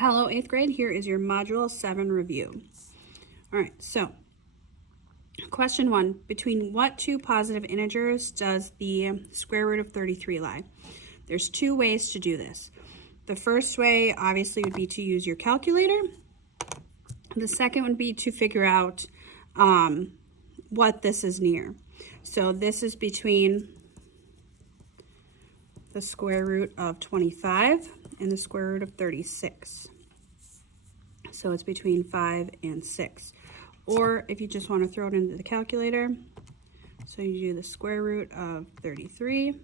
Hello, 8th grade. Here is your Module 7 review. All right, so question 1. Between what two positive integers does the square root of 33 lie? There's two ways to do this. The first way, obviously, would be to use your calculator. The second would be to figure out what this is near. So this is between the square root of 25 and the square root of 36. So it's between 5 and 6. Or if you just want to throw it into the calculator, so you do the square root of 33,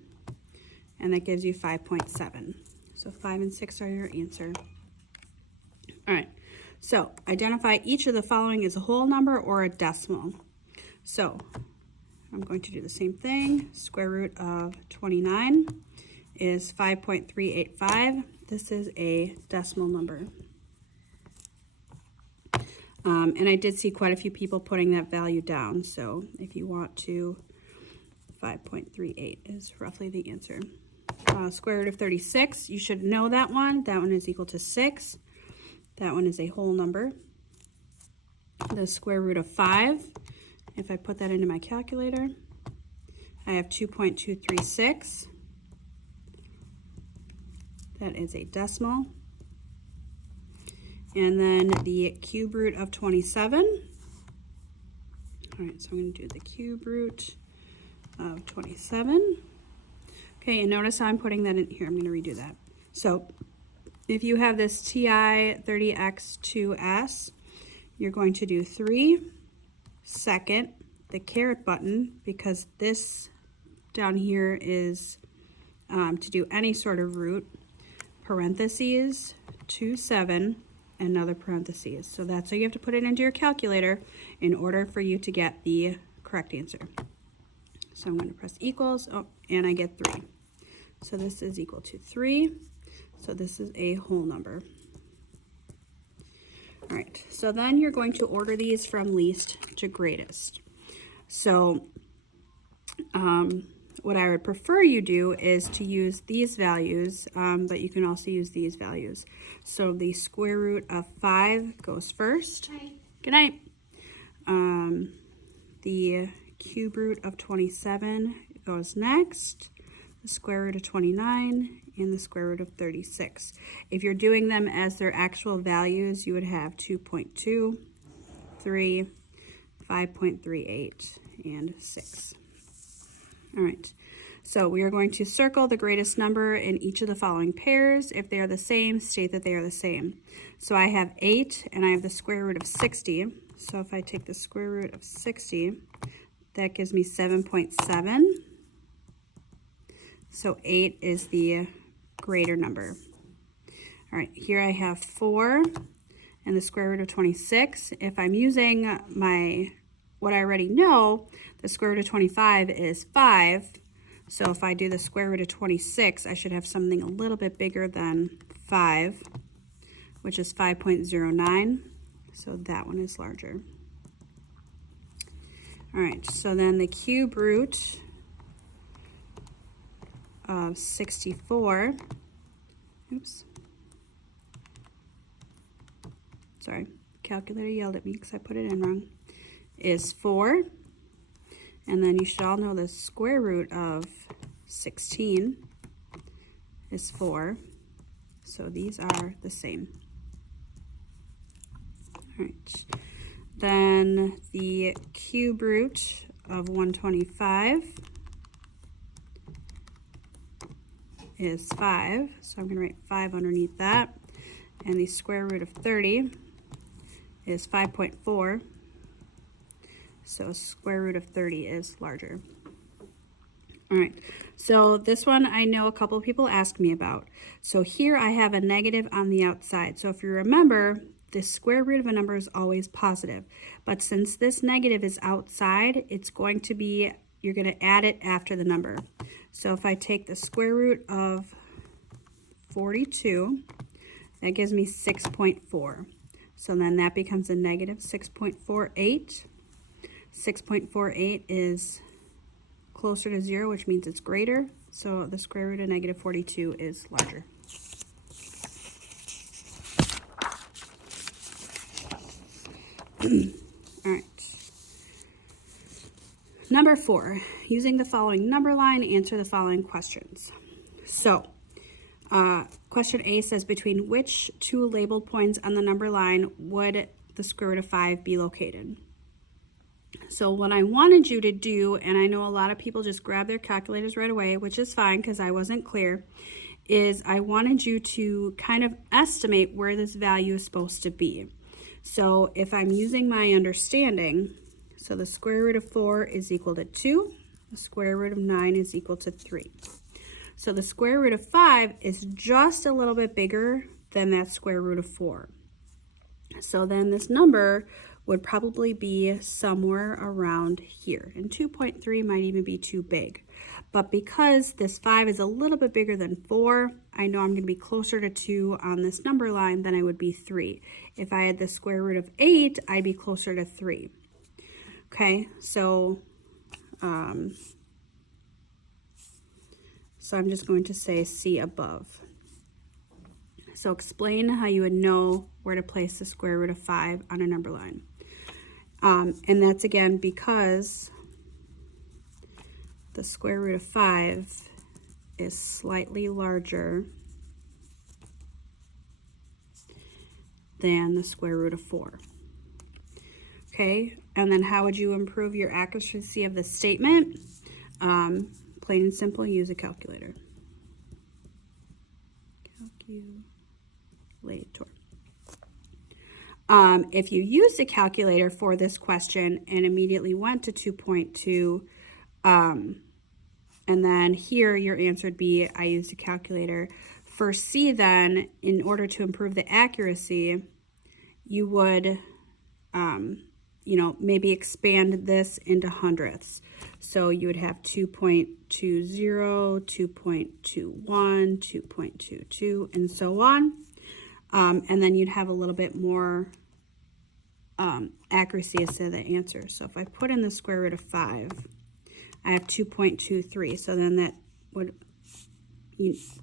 and that gives you 5.7. So 5 and 6 are your answer. All right, so identify each of the following as a whole number or a decimal. So I'm going to do the same thing. Square root of 29 is 5.385. This is a decimal number. And I did see quite a few people putting that value down. So if you want to, 5.38 is roughly the answer. Square root of 36, you should know that one. That one is equal to 6. That one is a whole number. The square root of 5, if I put that into my calculator, I have 2.236. That is a decimal. And then the cube root of 27. All right, so I'm going to do the cube root of 27. Okay, and notice how I'm putting that in here. I'm going to redo that. So if you have this TI30X2S, you're going to do 3, second, the caret button, because this down here is to do any sort of root, parentheses, 27, another parentheses. So that's how you have to put it into your calculator in order for you to get the correct answer. So I'm going to press equals, and I get 3. So this is equal to 3. So this is a whole number. All right, so then you're going to order these from least to greatest. So what I would prefer you do is to use these values, but you can also use these values. So the square root of 5 goes first. Hi. Good night. The cube root of 27 goes next. The square root of 29 and the square root of 36. If you're doing them as their actual values, you would have 2.2, 3, 5.38, and 6. All right, so we are going to circle the greatest number in each of the following pairs. If they are the same, state that they are the same. So I have 8 and I have the square root of 60. So if I take the square root of 60, that gives me 7.7. So 8 is the greater number. All right, here I have 4 and the square root of 26. If I'm using what I already know, the square root of 25 is 5. So if I do the square root of 26, I should have something a little bit bigger than 5, which is 5.09. So that one is larger. All right, so then the cube root of 64, oops, sorry, calculator yelled at me because I put it in wrong, is 4. And then you should all know the square root of 16 is 4. So these are the same. All right. Then the cube root of 125 is 5. So I'm going to write 5 underneath that. And the square root of 30 is 5.4. So square root of 30 is larger. All right, so this one I know a couple of people asked me about. So here I have a negative on the outside. So if you remember, the square root of a number is always positive. But since this negative is outside, it's going to be, you're going to add it after the number. So if I take the square root of 42, that gives me 6.4. So then that becomes a negative 6.48. 6.48 is closer to 0, which means it's greater. So the square root of negative 42 is larger. All right. Number 4, using the following number line, answer the following questions. So, question A says, between which two labeled points on the number line would the square root of 5 be located? So what I wanted you to do, and I know a lot of people just grab their calculators right away, which is fine because I wasn't clear, is I wanted you to kind of estimate where this value is supposed to be. So if I'm using my understanding, so the square root of 4 is equal to 2, the square root of 9 is equal to 3. So the square root of 5 is just a little bit bigger than that square root of 4. So then this number would probably be somewhere around here. And 2.3 might even be too big. But because this 5 is a little bit bigger than 4, I know I'm going to be closer to 2 on this number line than I would be 3. If I had the square root of 8, I'd be closer to 3. Okay, so I'm just going to say C above. So explain how you would know where to place the square root of 5 on a number line. And that's again because the square root of 5 is slightly larger than the square root of 4. Okay, and then how would you improve your accuracy of the statement? Plain and simple, use a calculator. Calculator. If you used a calculator for this question and immediately went to 2.2, and then here your answer would be, I used a calculator. For C then, in order to improve the accuracy, you would, maybe expand this into hundredths. So you would have 2.20, 2.21, 2.22, and so on. And then you'd have a little bit more accuracy as to the answer. So if I put in the square root of 5, I have 2.23. So then that would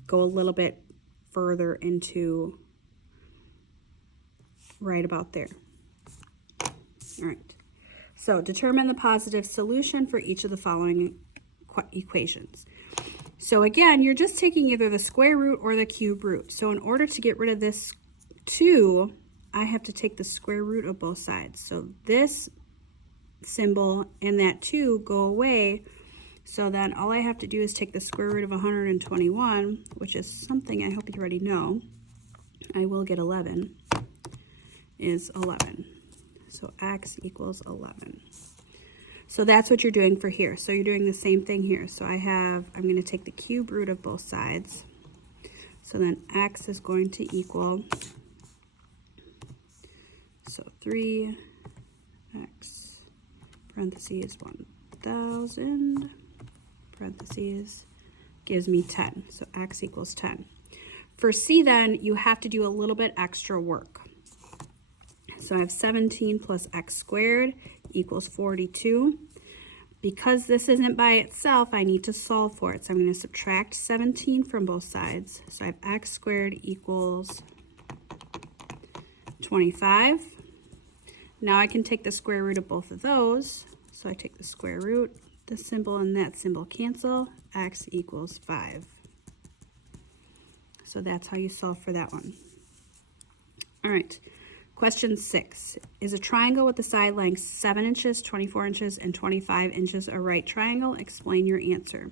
go a little bit further into right about there. All right. So determine the positive solution for each of the following equations. So again, you're just taking either the square root or the cube root. So in order to get rid of this 2, I have to take the square root of both sides. So this symbol and that 2 go away. So then all I have to do is take the square root of 121, which is something I hope you already know. I will get 11, is 11. So x equals 11. So that's what you're doing for here. So you're doing the same thing here. So I'm going to take the cube root of both sides. So then x is going to equal, so 3x parentheses 1,000 parentheses gives me 10. So x equals 10. For C then, you have to do a little bit extra work. So I have 17 plus x squared equals 42. Because this isn't by itself, I need to solve for it. So I'm going to subtract 17 from both sides. So I have x squared equals 25. Now I can take the square root of both of those. So I take the square root, this symbol and that symbol cancel, x equals 5. So that's how you solve for that one. All right. Question 6, is a triangle with the side lengths 7 inches, 24 inches, and 25 inches a right triangle? Explain your answer.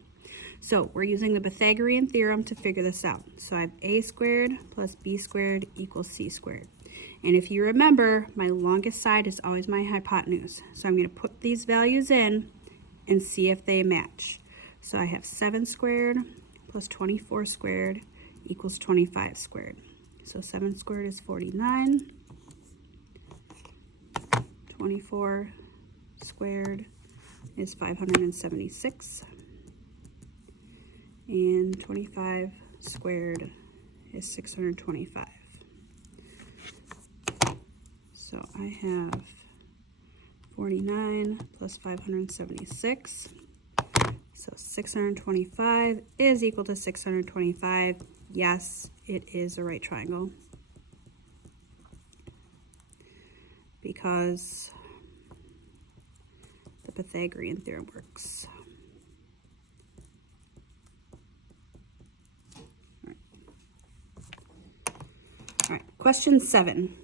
So we're using the Pythagorean theorem to figure this out. So I have a squared plus b squared equals c squared. And if you remember, my longest side is always my hypotenuse. So I'm going to put these values in and see if they match. So I have 7 squared plus 24 squared equals 25 squared. So 7 squared is 49. 24 squared is 576, and 25 squared is 625. So I have 49 plus 576, so 625 is equal to 625. Yes, it is a right triangle, because the Pythagorean theorem works. All right, question 7.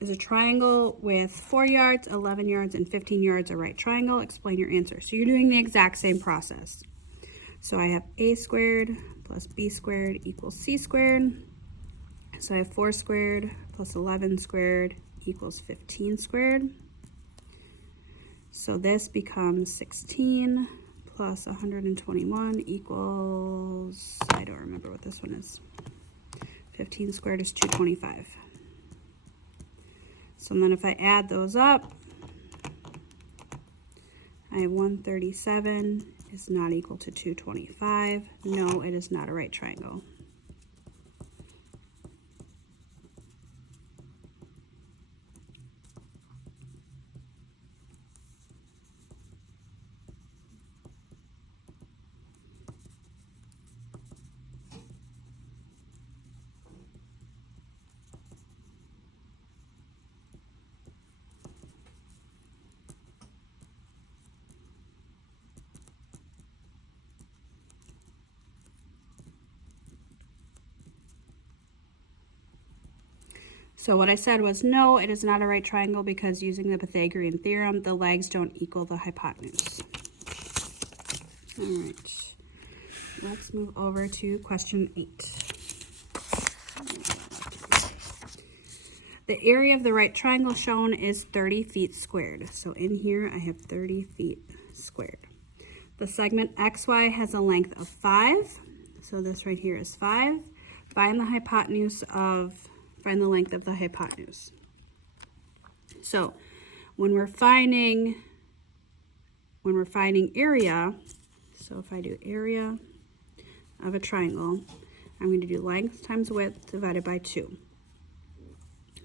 Is a triangle with 4 yards, 11 yards, and 15 yards a right triangle? Explain your answer. So you're doing the exact same process. So I have a squared plus b squared equals c squared. So I have 4 squared plus 11 squared equals 15 squared. So this becomes 16 plus 121 equals, I don't remember what this one is. 15 squared is 225. So then if I add those up, I have 137 is not equal to 225. No, it is not a right triangle. So what I said was no, it is not a right triangle because using the Pythagorean theorem, the legs don't equal the hypotenuse. All right, let's move over to question 8. The area of the right triangle shown is 30 feet squared. So in here, I have 30 feet squared. The segment XY has a length of 5. So this right here is 5. Find the length of the hypotenuse. So when we're finding area, so if I do area of a triangle, I'm going to do length times width divided by 2.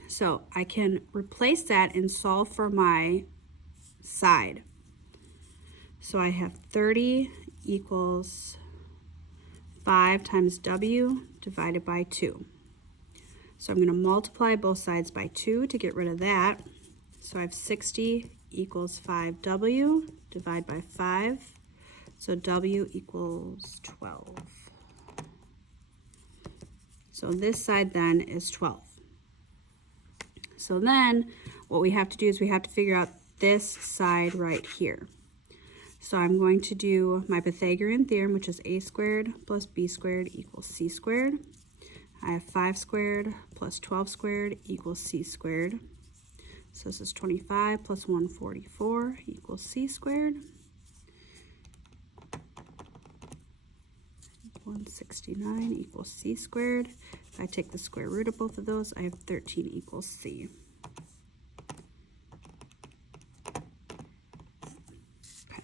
So I can replace that and solve for my side. So I have 30 equals 5 times W divided by 2. So I'm going to multiply both sides by 2 to get rid of that. So I have 60 equals 5W divided by 5. So W equals 12. So this side then is 12. So then what we have to do is we have to figure out this side right here. So I'm going to do my Pythagorean theorem, which is a squared plus b squared equals c squared. I have 5 squared plus 12 squared equals c squared. So this is 25 plus 144 equals c squared. 169 equals c squared. If I take the square root of both of those, I have 13 equals c. Okay.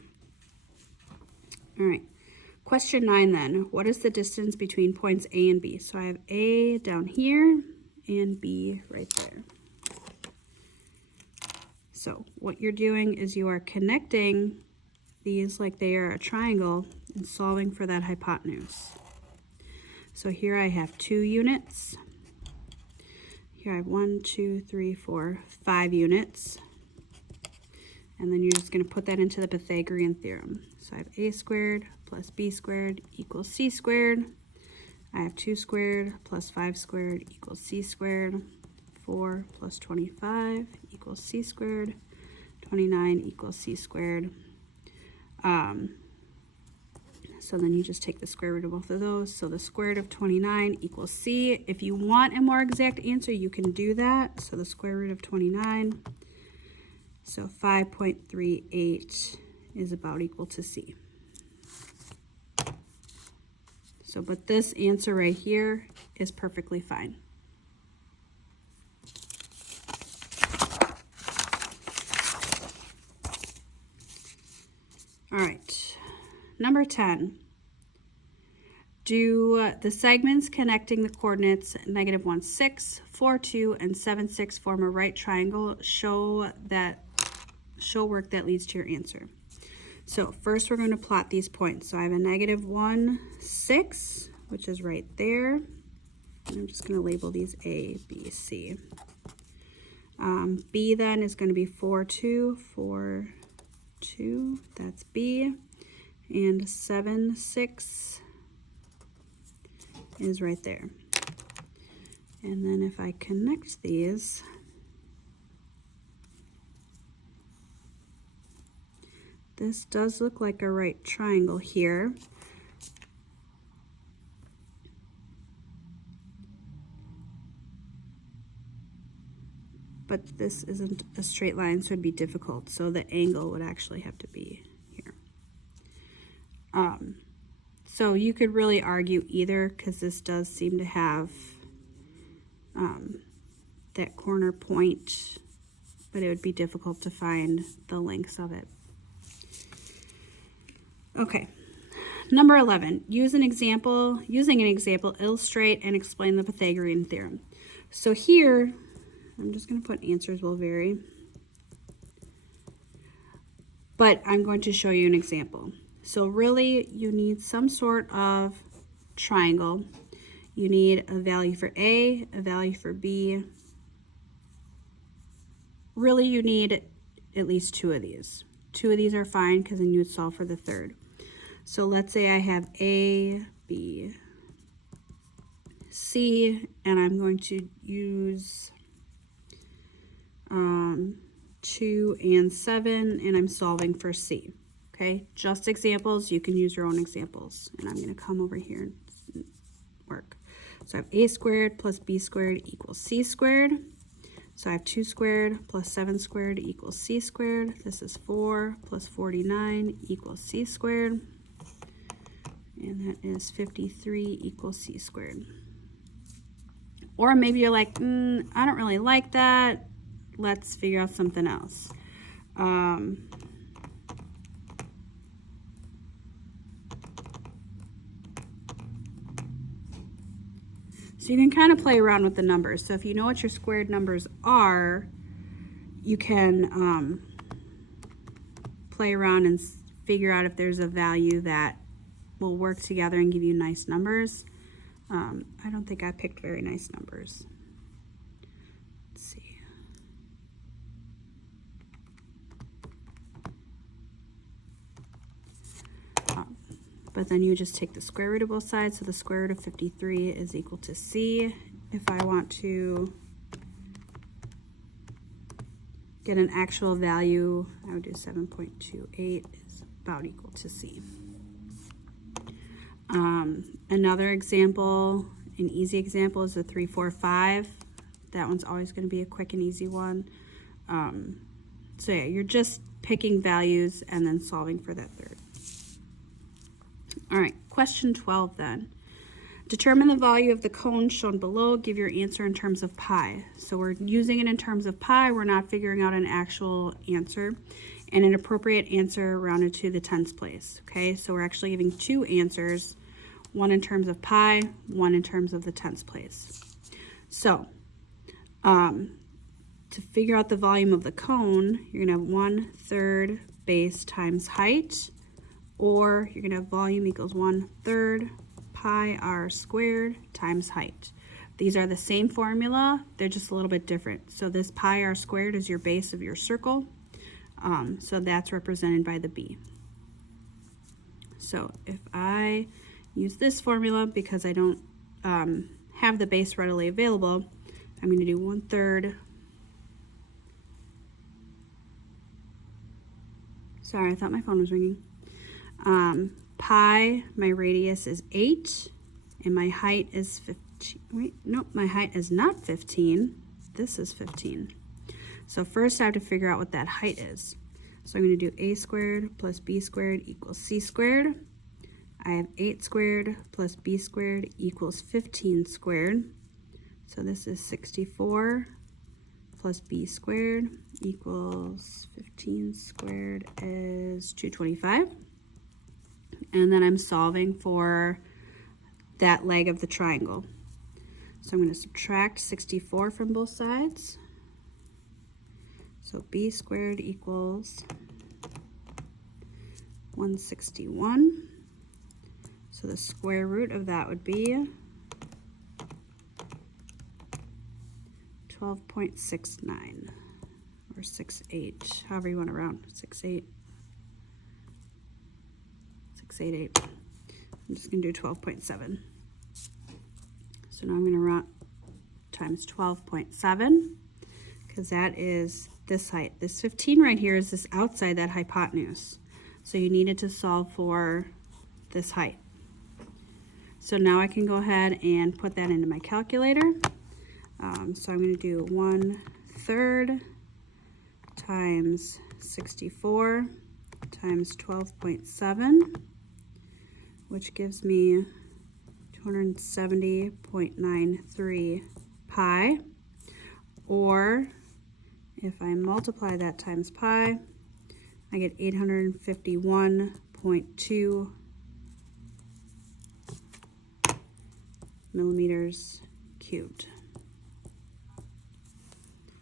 All right. Question 9 then. What is the distance between points A and B? So I have A down here and B right there. So what you're doing is you are connecting these like they are a triangle and solving for that hypotenuse. So here I have 2 units. Here I have 1, 2, 3, 4, 5 units. And then you're just going to put that into the Pythagorean theorem. So I have a squared plus b squared equals c squared. I have 2 squared plus 5 squared equals c squared. 4 plus 25 equals c squared. 29 equals c squared. So then you just take the square root of both of those. So the square root of 29 equals c. If you want a more exact answer, you can do that. So the square root of 29. So 5.38 is about equal to c. So, but this answer right here is perfectly fine. All right, number 10. Do the segments connecting the coordinates -1, 6, 4, 2, and 7, 6 form a right triangle? Show work that leads to your answer. So first we're going to plot these points. So I have a -1, 6, which is right there. And I'm just going to label these A, B, C. B then is going to be 4, 2, 4, 2, that's B, and 7, 6 is right there. And then if I connect these, this does look like a right triangle here. But this isn't a straight line, so it'd be difficult. So the angle would actually have to be here. So you could really argue either, because this does seem to have that corner point, but it would be difficult to find the lengths of it. Okay, number 11, using an example, illustrate and explain the Pythagorean theorem. So here, I'm just going to put answers will vary, but I'm going to show you an example. So really, you need some sort of triangle. You need a value for A, a value for B. Really, you need at least 2 of these. 2 of these are fine, because then you would solve for the third. So let's say I have A, B, C, and I'm going to use 2 and 7, and I'm solving for C. Okay, just examples. You can use your own examples. And I'm going to come over here and work. So I have A squared plus B squared equals C squared. So I have 2 squared plus 7 squared equals C squared. This is 4 plus 49 equals C squared. And that is 53 equals C squared. Or maybe you're like, I don't really like that. Let's figure out something else. So you can kind of play around with the numbers. So if you know what your squared numbers are, you can play around and figure out if there's a value that will work together and give you nice numbers. I don't think I picked very nice numbers. Let's see. But then you just take the square root of both sides. So the square root of 53 is equal to C. If I want to get an actual value, I would do 7.28 is about equal to C. Another example, an easy example, is a 3, 4, 5. That one's always going to be a quick and easy one. So yeah, you're just picking values and then solving for that third. All right, question 12 then. Determine the value of the cone shown below. Give your answer in terms of pi. So we're using it in terms of pi. We're not figuring out an actual answer. And an appropriate answer rounded to the tens place. Okay, so we're actually giving 2 answers, one in terms of pi, one in terms of the tens place. So to figure out the volume of the cone, you're going to have 1/3 base times height, or you're going to have volume equals 1/3 pi r squared times height. These are the same formula, they're just a little bit different. So this pi r squared is your base of your circle, so that's represented by the B. So if I use this formula, because I don't have the base readily available, I'm going to do 1/3. Sorry, I thought my phone was ringing. Pi, my radius is 8, and my height is 15. Wait, nope, my height is not 15. This is 15. So first I have to figure out what that height is. So I'm going to do a squared plus b squared equals c squared. I have 8 squared plus b squared equals 15 squared. So this is 64 plus b squared equals 15 squared is 225. And then I'm solving for that leg of the triangle. So I'm going to subtract 64 from both sides. So b squared equals 161. So the square root of that would be 12.69 or 68, however you want to round. 68, 688. I'm just going to do 12.7. So now I'm going to round times 12.7 because that is this height. This 15 right here is this outside that hypotenuse. So you needed to solve for this height. So now I can go ahead and put that into my calculator. So I'm going to do 1/3 times 64 times 12.7, which gives me 270.93 pi, or if I multiply that times pi, I get 851.2 millimeters cubed.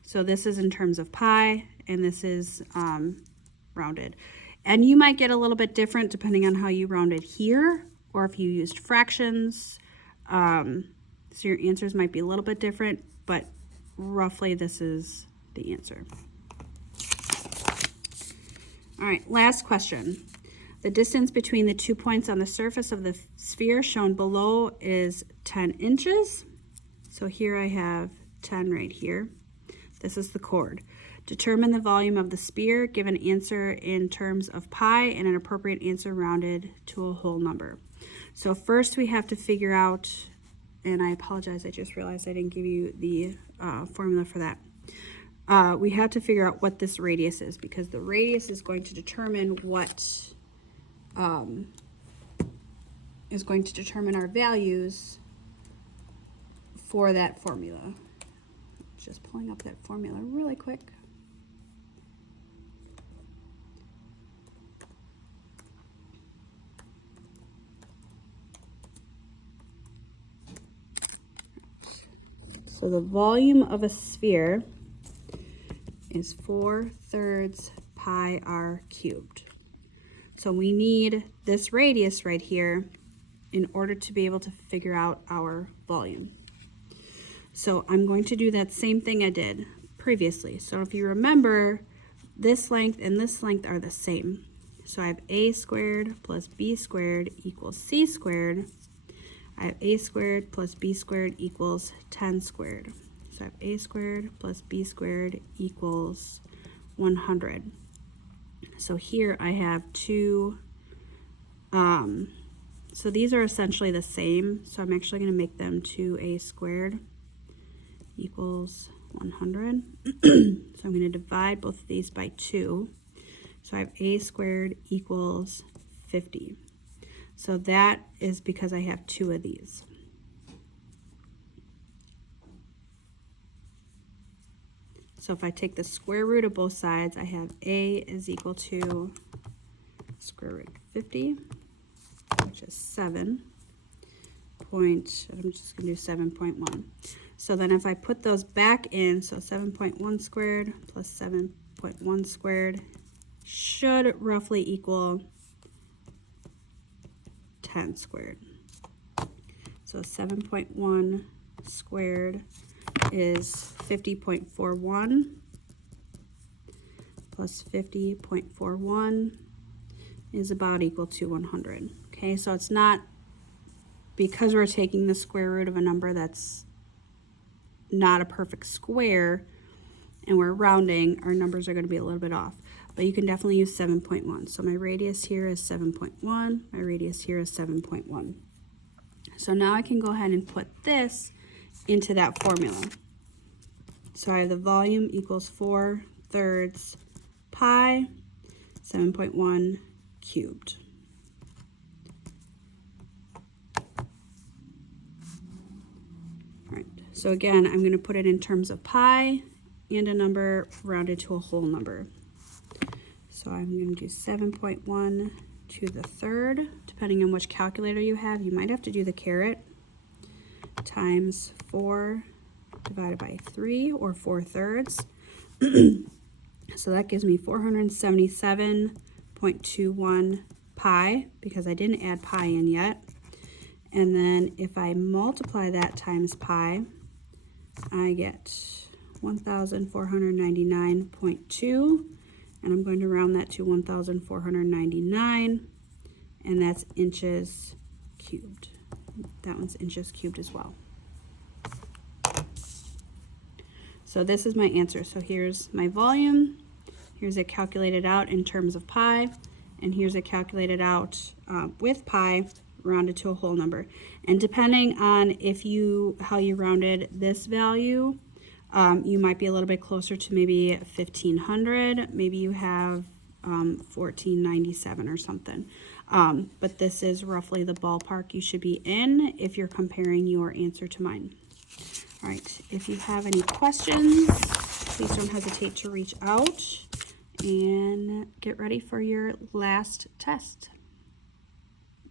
So this is in terms of pi, and this is rounded. And you might get a little bit different depending on how you rounded here, or if you used fractions. So your answers might be a little bit different, but roughly this is the answer. All right, last question. The distance between the 2 points on the surface of the sphere shown below is 10 inches. So here I have 10 right here. This is the chord. Determine the volume of the sphere. Give an answer in terms of pi and an appropriate answer rounded to a whole number. So first we have to figure out, and I apologize, I just realized I didn't give you the formula for that. We have to figure out what this radius is, because the radius is going to determine what is going to determine our values for that formula. Just pulling up that formula really quick. So the volume of a sphere is 4/3 pi r cubed. So we need this radius right here in order to be able to figure out our volume. So I'm going to do that same thing I did previously. So if you remember, this length and this length are the same. So I have a squared plus b squared equals c squared. I have a squared plus b squared equals 10 squared. So I have a squared plus b squared equals 100. So here I have two, so these are essentially the same. So I'm actually going to make them 2a squared equals 100. So I'm going to divide both of these by 2. So I have a squared equals 50. So that is because I have two of these. So if I take the square root of both sides, I have a is equal to square root of 50, which is 7 point, I'm just going to do 7.1. So then if I put those back in, so 7.1 squared plus 7.1 squared should roughly equal 10 squared. So 7.1 squared is 50.41 plus 50.41 is about equal to 100. Okay, so it's not, because we're taking the square root of a number that's not a perfect square and we're rounding, our numbers are going to be a little bit off. But you can definitely use 7.1. So my radius here is 7.1. My radius here is 7.1. So now I can go ahead and put this into that formula. So I have the volume equals 4/3 pi 7.1 cubed. All right, so again, I'm going to put it in terms of pi and a number rounded to a whole number. So I'm going to do 7.1 to the third, depending on which calculator you have. You might have to do the caret, times 4 divided by 3, or 4/3. So that gives me 477.21 pi, because I didn't add pi in yet. And then if I multiply that times pi, I get 1,499.2, and I'm going to round that to 1,499, and that's inches cubed. That one's inches cubed as well. So this is my answer. So here's my volume, here's it calculated out in terms of pi, and here's it calculated out with pi rounded to a whole number. And depending on how you rounded this value, you might be a little bit closer to maybe 1,500. Maybe you have 1,497 or something. But this is roughly the ballpark you should be in if you're comparing your answer to mine. All right, if you have any questions, please don't hesitate to reach out and get ready for your last test.